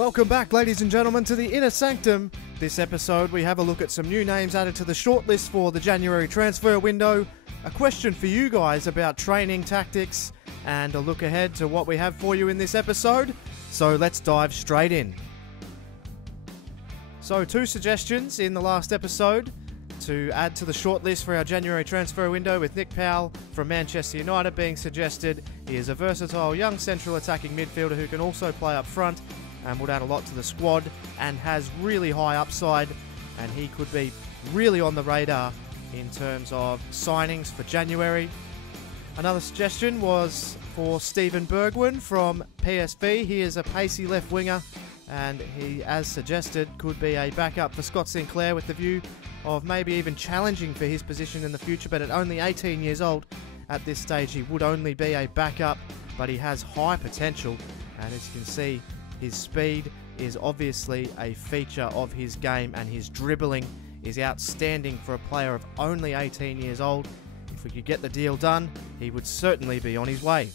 Welcome back, ladies and gentlemen, to the Inner Sanctum. This episode we have a look at some new names added to the shortlist for the January transfer window, a question for you guys about training tactics, and a look ahead to what we have for you in this episode. So let's dive straight in. So 2 suggestions in the last episode to add to the shortlist for our January transfer window, with Nick Powell from Manchester United being suggested. He is a versatile young central attacking midfielder who can also play up front and would add a lot to the squad and has really high upside, and he could be really on the radar in terms of signings for January. Another suggestion was for Steven Bergwijn from PSV. He is a pacey left winger, and he, as suggested, could be a backup for Scott Sinclair, with the view of maybe even challenging for his position in the future. But at only 18 years old at this stage, he would only be a backup, but he has high potential, and as you can see, his speed is obviously a feature of his game, and his dribbling is outstanding for a player of only 18 years old. If we could get the deal done, he would certainly be on his way.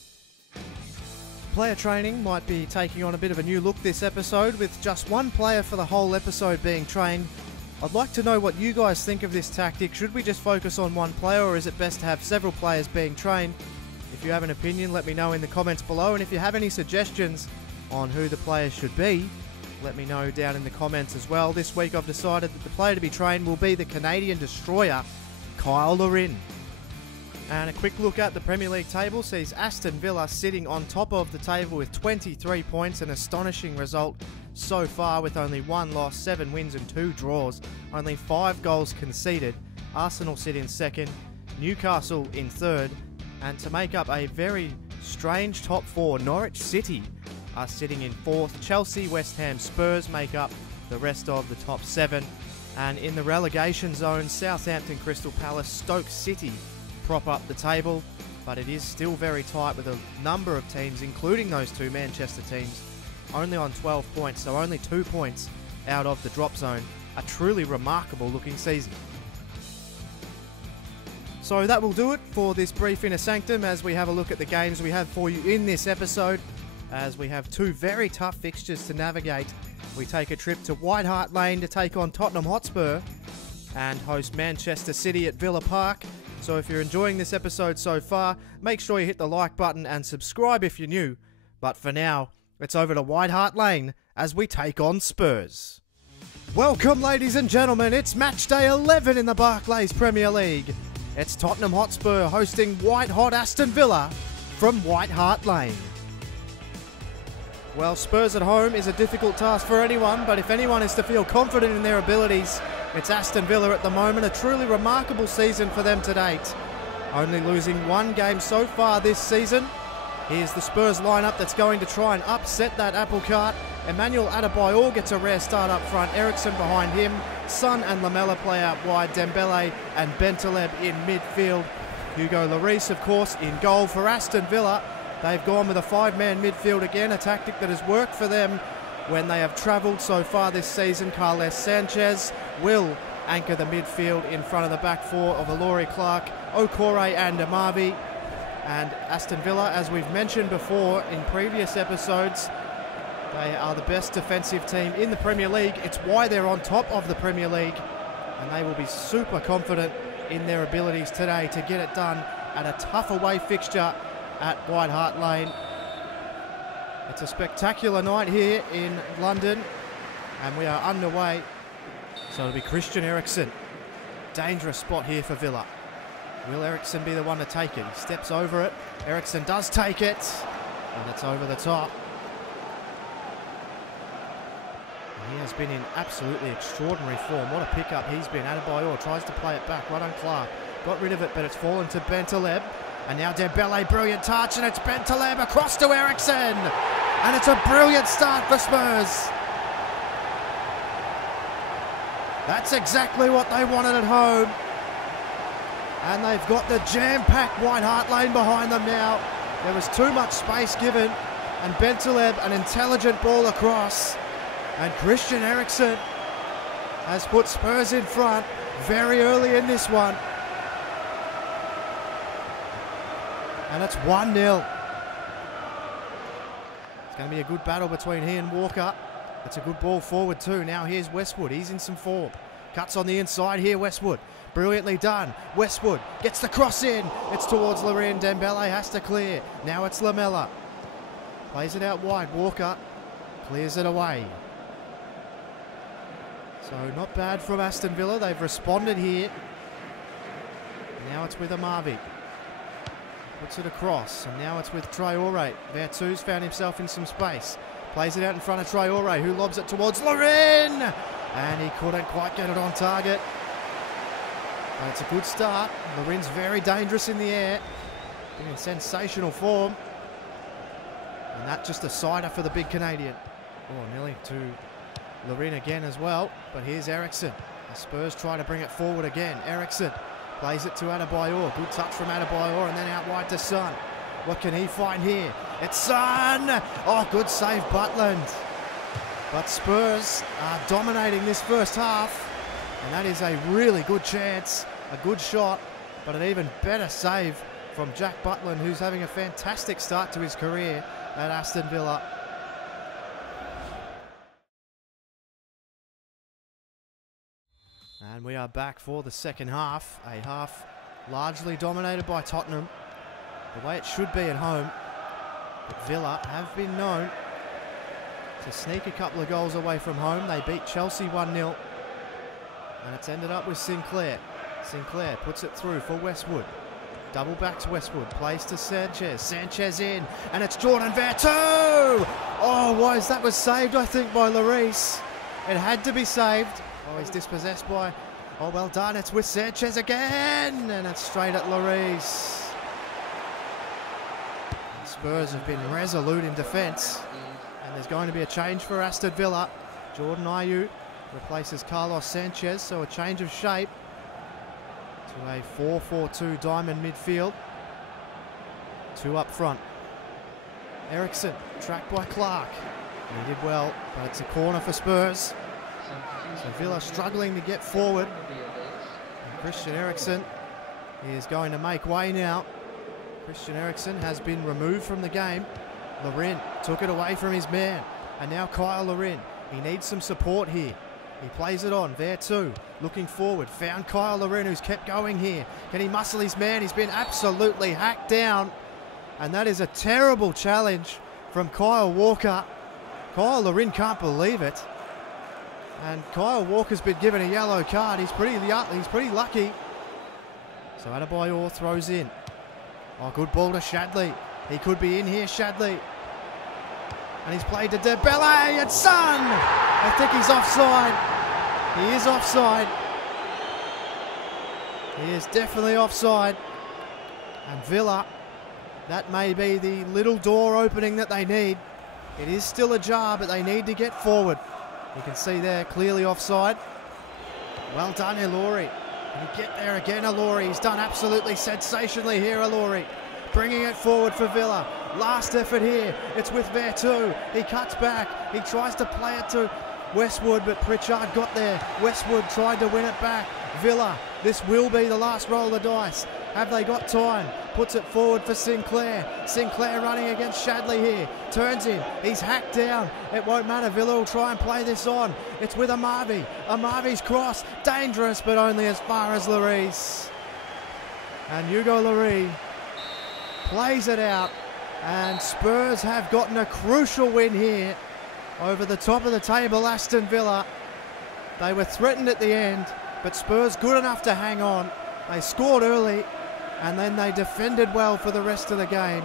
Player training might be taking on a bit of a new look this episode, with just one player for the whole episode being trained. I'd like to know what you guys think of this tactic. Should we just focus on one player, or is it best to have several players being trained? If you have an opinion, let me know in the comments below, and if you have any suggestions on who the players should be, let me know down in the comments as well. This week I've decided that the player to be trained will be the Canadian destroyer, Kyle Larin. And a quick look at the Premier League table sees Aston Villa sitting on top of the table with 23 points, an astonishing result so far, with only 1 loss, 7 wins and 2 draws, only 5 goals conceded. Arsenal sit in second, Newcastle in third, and to make up a very strange top 4, Norwich City are sitting in fourth. Chelsea, West Ham, Spurs make up the rest of the top 7. And in the relegation zone, Southampton, Crystal Palace, Stoke City prop up the table, but it is still very tight, with a number of teams, including those 2 Manchester teams, only on 12 points, so only 2 points out of the drop zone. A truly remarkable looking season. So that will do it for this brief Inner Sanctum, as we have a look at the games we have for you in this episode, as we have 2 very tough fixtures to navigate. We take a trip to White Hart Lane to take on Tottenham Hotspur and host Manchester City at Villa Park. So if you're enjoying this episode so far, make sure you hit the like button and subscribe if you're new. But for now, it's over to White Hart Lane as we take on Spurs. Welcome, ladies and gentlemen, it's match day 11 in the Barclays Premier League. It's Tottenham Hotspur hosting white hot Aston Villa from White Hart Lane. Well, Spurs at home is a difficult task for anyone, but if anyone is to feel confident in their abilities, it's Aston Villa at the moment. A truly remarkable season for them to date, only losing 1 game so far this season. Here's the Spurs lineup that's going to try and upset that apple cart. Emmanuel Adebayor gets a rare start up front, Eriksen behind him, Son and Lamela play out wide, Dembele and Bentaleb in midfield. Hugo Lloris, of course, in goal for Aston Villa. They've gone with a 5-man midfield again, a tactic that has worked for them when they have travelled so far this season. Carles Sanchez will anchor the midfield in front of the back 4 of Alori Clark, Okore and Amavi. And Aston Villa, as we've mentioned before in previous episodes, they are the best defensive team in the Premier League. It's why they're on top of the Premier League, and they will be super confident in their abilities today to get it done at a tough away fixture at White Hart Lane. It's a spectacular night here in London, and we are underway. So it'll be Christian Eriksen. Dangerous spot here for Villa. Will Eriksen be the one to take it? He steps over it. Eriksen does take it, and it's over the top. And he has been in absolutely extraordinary form. What a pickup he's been. Adebayor tries to play it back. Right on Clark. Got rid of it, but it's fallen to Bentaleb. And now Dembele, brilliant touch, and it's Bentaleb across to Eriksen. And it's a brilliant start for Spurs. That's exactly what they wanted at home. And they've got the jam-packed White Hart Lane behind them now. There was too much space given, and Bentaleb, an intelligent ball across. And Christian Eriksen has put Spurs in front very early in this one. And it's 1-0. It's going to be a good battle between he and Walker. It's a good ball forward too. Now here's Westwood. He's in some form. Cuts on the inside here, Westwood. Brilliantly done. Westwood gets the cross in. It's towards Lorin. Dembele has to clear. Now it's Lamela. Plays it out wide. Walker clears it away. So not bad from Aston Villa. They've responded here. Now it's with Amavi. Puts it across. And now it's with Traore. Vertu's found himself in some space. Plays it out in front of Traore, who lobs it towards Lorin. And he couldn't quite get it on target. But it's a good start. Lorin's very dangerous in the air. Being in sensational form. And that's just a sider for the big Canadian. Oh, nearly to Lorin again as well. But here's Eriksson. The Spurs try to bring it forward again. Eriksson plays it to Adebayor. Good touch from Adebayor and then out wide to Son. What can he find here? It's Son! Oh, good save, Butland. But Spurs are dominating this first half. And that is a really good chance. A good shot. But an even better save from Jack Butland, who's having a fantastic start to his career at Aston Villa. And we are back for the second half. A half largely dominated by Tottenham, the way it should be at home. But Villa have been known to sneak a couple of goals away from home. They beat Chelsea 1-0. And it's ended up with Sinclair. Sinclair puts it through for Westwood. Double back to Westwood. Plays to Sanchez. Sanchez in. And it's Jordan Vertu! Oh, Wise, that was saved, I think, by Lloris. It had to be saved. Oh, he's dispossessed by... Oh, well done. It's with Sanchez again. And it's straight at Lloris. The Spurs have been resolute in defence. And there's going to be a change for Aston Villa. Jordan Ayew replaces Carlos Sanchez. So a change of shape to a 4-4-2 diamond midfield. Two up front. Eriksson, tracked by Clark. He did well, but it's a corner for Spurs. So Villa struggling to get forward. And Christian Eriksen is going to make way now. Christian Eriksen has been removed from the game. Lorin took it away from his man. And now Kyle Lorin. He needs some support here. He plays it on. Vertu looking forward. Found Kyle Lorin, who's kept going here. Can he muscle his man? He's been absolutely hacked down. And that is a terrible challenge from Kyle Walker. Kyle Lorin can't believe it. And Kyle Walker's been given a yellow card. He's pretty lucky. So Adebayor throws in. Oh, good ball to Shadley. He could be in here, Shadley. And he's played to Dembele. It's Son! I think he's offside. He is offside. He is definitely offside. And Villa, that may be the little door opening that they need. It is still ajar, but they need to get forward. You can see there, clearly offside. Well done, Ilori. Can he get there again, Ilori? He's done absolutely sensationally here, Ilori. Bringing it forward for Villa. Last effort here. It's with Vertu. He cuts back. He tries to play it to Westwood, but Pritchard got there. Westwood tried to win it back. Villa, this will be the last roll of the dice. Have they got time? Puts it forward for Sinclair. Sinclair running against Shadley here. Turns in. He's hacked down. It won't matter. Villa will try and play this on. It's with Amavi. Amavi's cross. Dangerous, but only as far as Lloris. And Hugo Lloris plays it out. And Spurs have gotten a crucial win here over the top of the table, Aston Villa. They were threatened at the end, but Spurs good enough to hang on. They scored early, and then they defended well for the rest of the game.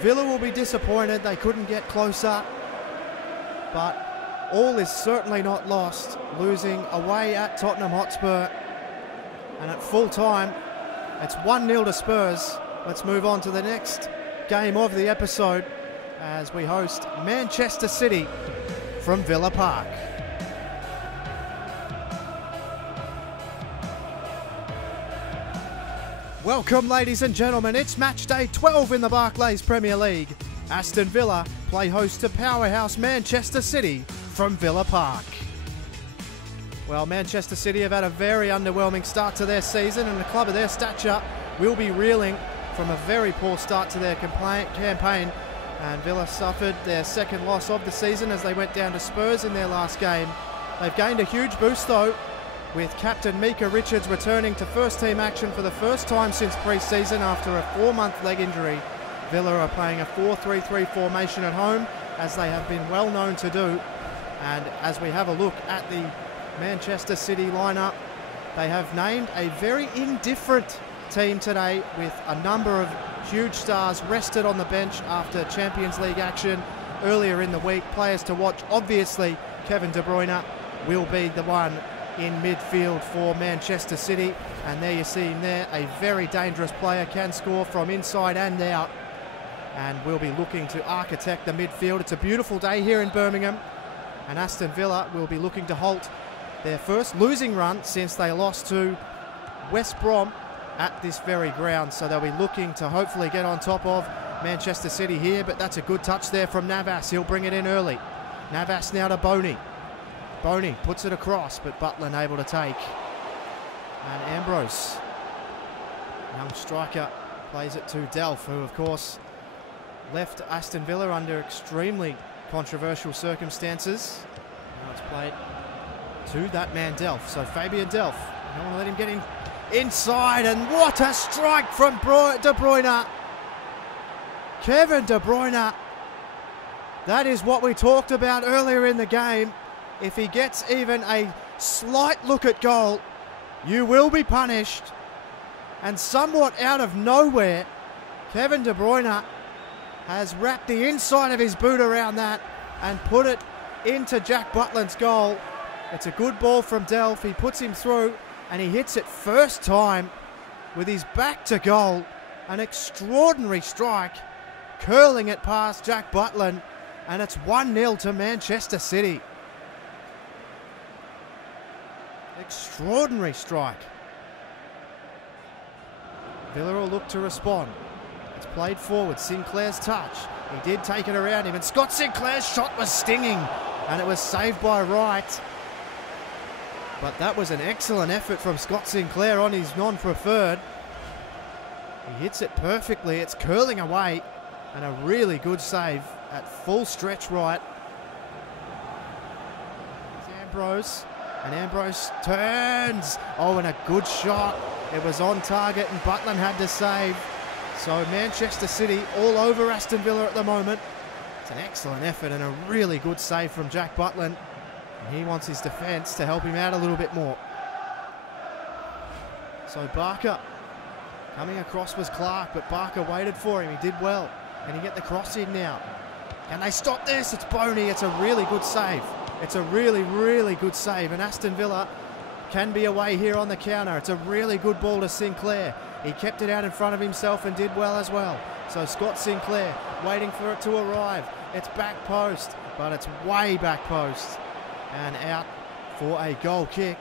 Villa will be disappointed they couldn't get closer, but all is certainly not lost, losing away at Tottenham Hotspur. And at full time, it's 1-0 to Spurs. Let's move on to the next game of the episode as we host Manchester City from Villa Park. Welcome, ladies and gentlemen. It's match day 12 in the Barclays Premier League. Aston Villa play host to powerhouse Manchester City from Villa Park. Well, Manchester City have had a very underwhelming start to their season, and a club of their stature will be reeling from a very poor start to their campaign And Villa suffered their second loss of the season as they went down to Spurs in their last game. They've gained a huge boost though, with captain Mika Richards returning to first team action for the first time since pre-season after a 4-month leg injury. Villa are playing a 4-3-3 formation at home, as they have been well known to do. And as we have a look at the Manchester City lineup, they have named a very indifferent team today, with a number of huge stars rested on the bench after Champions League action earlier in the week. Players to watch, obviously, Kevin De Bruyne will be the one in midfield for Manchester City. And there you see him there, a very dangerous player, can score from inside and out. And we'll be looking to architect the midfield. It's a beautiful day here in Birmingham, and Aston Villa will be looking to halt their first losing run since they lost to West Brom at this very ground. So they'll be looking to hopefully get on top of Manchester City here, but that's a good touch there from Navas. He'll bring it in early. Navas now to Boney. Boney puts it across, but Butland able to take. And Ambrose, young striker, plays it to Delph, who of course left Aston Villa under extremely controversial circumstances. Now it's played to that man Delph. So Fabian Delph, I don't want to let him get in inside, and what a strike from De Bruyne. Kevin De Bruyne. That is what we talked about earlier in the game. If he gets even a slight look at goal, you will be punished. And somewhat out of nowhere, Kevin De Bruyne has wrapped the inside of his boot around that and put it into Jack Butland's goal. It's a good ball from Delph. He puts him through and he hits it first time with his back to goal. An extraordinary strike, curling it past Jack Butland, and it's 1-0 to Manchester City. Extraordinary strike. Villa will look to respond. It's played forward, Sinclair's touch. He did take it around him, and Scott Sinclair's shot was stinging, and it was saved by Wright. But that was an excellent effort from Scott Sinclair on his non-preferred. He hits it perfectly, it's curling away, and a really good save at full stretch right. It's Ambrose, and Ambrose turns. Oh, and a good shot. It was on target, and Butland had to save. So Manchester City all over Aston Villa at the moment. It's an excellent effort and a really good save from Jack Butland. And he wants his defence to help him out a little bit more. So Barker coming across was Clark, but Barker waited for him. He did well. Can he get the cross in now? Can they stop this? It's Boney. It's a really good save. It's a really, really good save. And Aston Villa can be away here on the counter. It's a really good ball to Sinclair. He kept it out in front of himself and did well as well. So Scott Sinclair waiting for it to arrive. It's back post, but it's way back post. And out for a goal kick.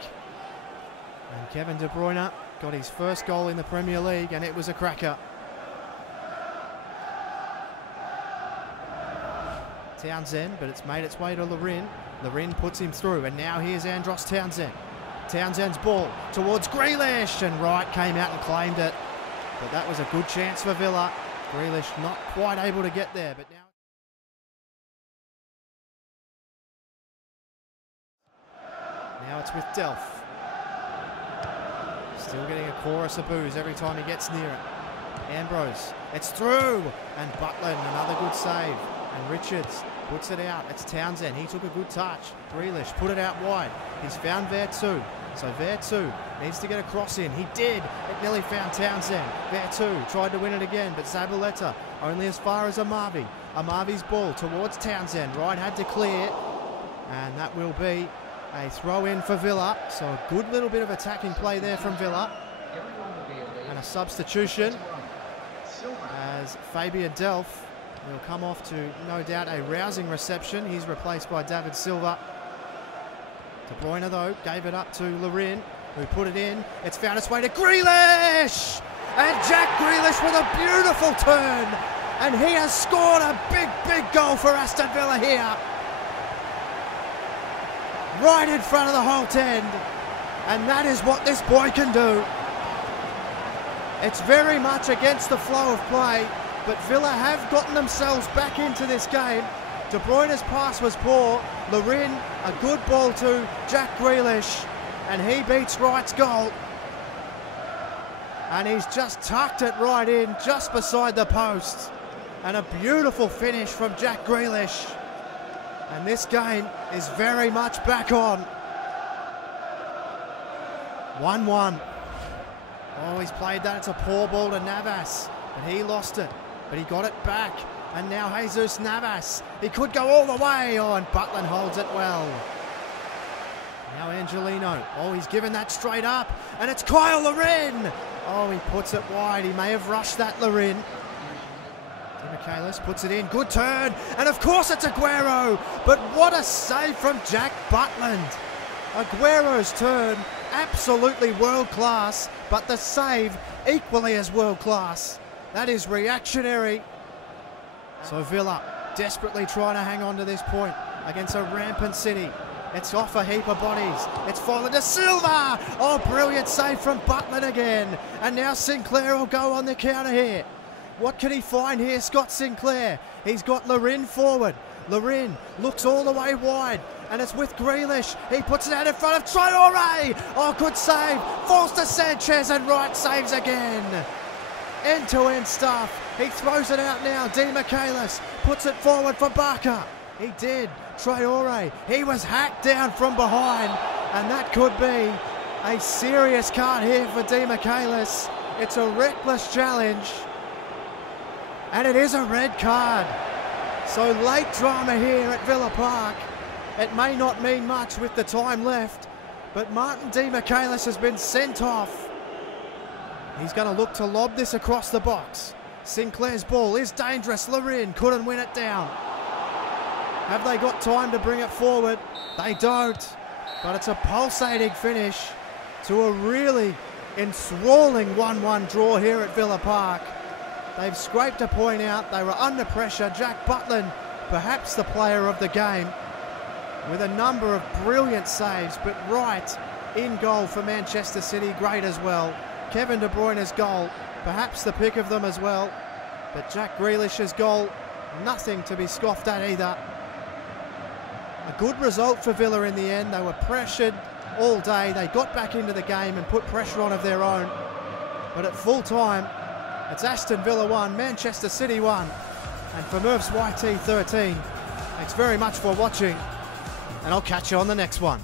And Kevin De Bruyne got his first goal in the Premier League, and it was a cracker. Townsend, but it's made its way to Larin. Larin puts him through, and now here's Andros Townsend. Townsend's ball towards Grealish, and Wright came out and claimed it. But that was a good chance for Villa. Grealish not quite able to get there, but now it's with Delph. Still getting a chorus of boos every time he gets near it. Ambrose, it's through, and Butland, another good save. And Richards puts it out. It's Townsend. He took a good touch. Grealish put it out wide. He's found Vertu. So Vertu needs to get a cross in. He did. It nearly found Townsend. Vertu tried to win it again, but Zabaleta only as far as Amavi. Amavi's ball towards Townsend. Wright had to clear. And that will be a throw in for Villa. So a good little bit of attacking play there from Villa. And a substitution as Fabian Delph will come off to, no doubt, a rousing reception. He's replaced by David Silva. De Bruyne, though, gave it up to Larin, who put it in. It's found its way to Grealish! And Jack Grealish with a beautiful turn. And he has scored a big, big goal for Aston Villa here. Right in front of the Holte End. And that is what this boy can do. It's very much against the flow of play. but Villa have gotten themselves back into this game. De Bruyne's pass was poor. Larin, a good ball to Jack Grealish, and he beats Wright's goal. And he's just tucked it right in, just beside the post. And a beautiful finish from Jack Grealish. And this game is very much back on. 1-1. Oh, he's played that. It's a poor ball to Navas, but he lost it. But he got it back. And now Jesus Navas. He could go all the way. Oh, and Butland holds it well. Now Angelino. Oh, he's given that straight up. And it's Kyle Larin. Oh, he puts it wide. He may have rushed that, Larin. Michaelis puts it in. Good turn. And of course it's Aguero. But what a save from Jack Butland. Aguero's turn, absolutely world class. But the save, equally as world class. That is reactionary. So Villa desperately trying to hang on to this point against a rampant City. It's off a heap of bodies. It's fallen to Silva. Oh, brilliant save from Butland again. And now Sinclair will go on the counter here. What can he find here, Scott Sinclair? He's got Larin forward. Larin looks all the way wide. And it's with Grealish. He puts it out in front of Traore. Oh, good save. Falls to Sanchez and Wright saves again. End-to-end stuff. He throws it out now. Di Michaelis puts it forward for Barker. He did. Traore. He was hacked down from behind. And that could be a serious card here for Di Michaelis. It's a reckless challenge. And it is a red card. So late drama here at Villa Park. It may not mean much with the time left, but Martin Di Michaelis has been sent off. He's going to look to lob this across the box. Sinclair's ball is dangerous. Larin couldn't win it down. Have they got time to bring it forward? They don't. But it's a pulsating finish to a really enthralling 1-1 draw here at Villa Park. They've scraped a point out. They were under pressure. Jack Butland, perhaps the player of the game, with a number of brilliant saves, but Wright in goal for Manchester City, great as well. Kevin De Bruyne's goal, perhaps the pick of them as well. But Jack Grealish's goal, nothing to be scoffed at either. A good result for Villa in the end. They were pressured all day. They got back into the game and put pressure on of their own. But at full time, it's Aston Villa 1, Manchester City 1. And for Murph's YT13, thanks very much for watching. And I'll catch you on the next one.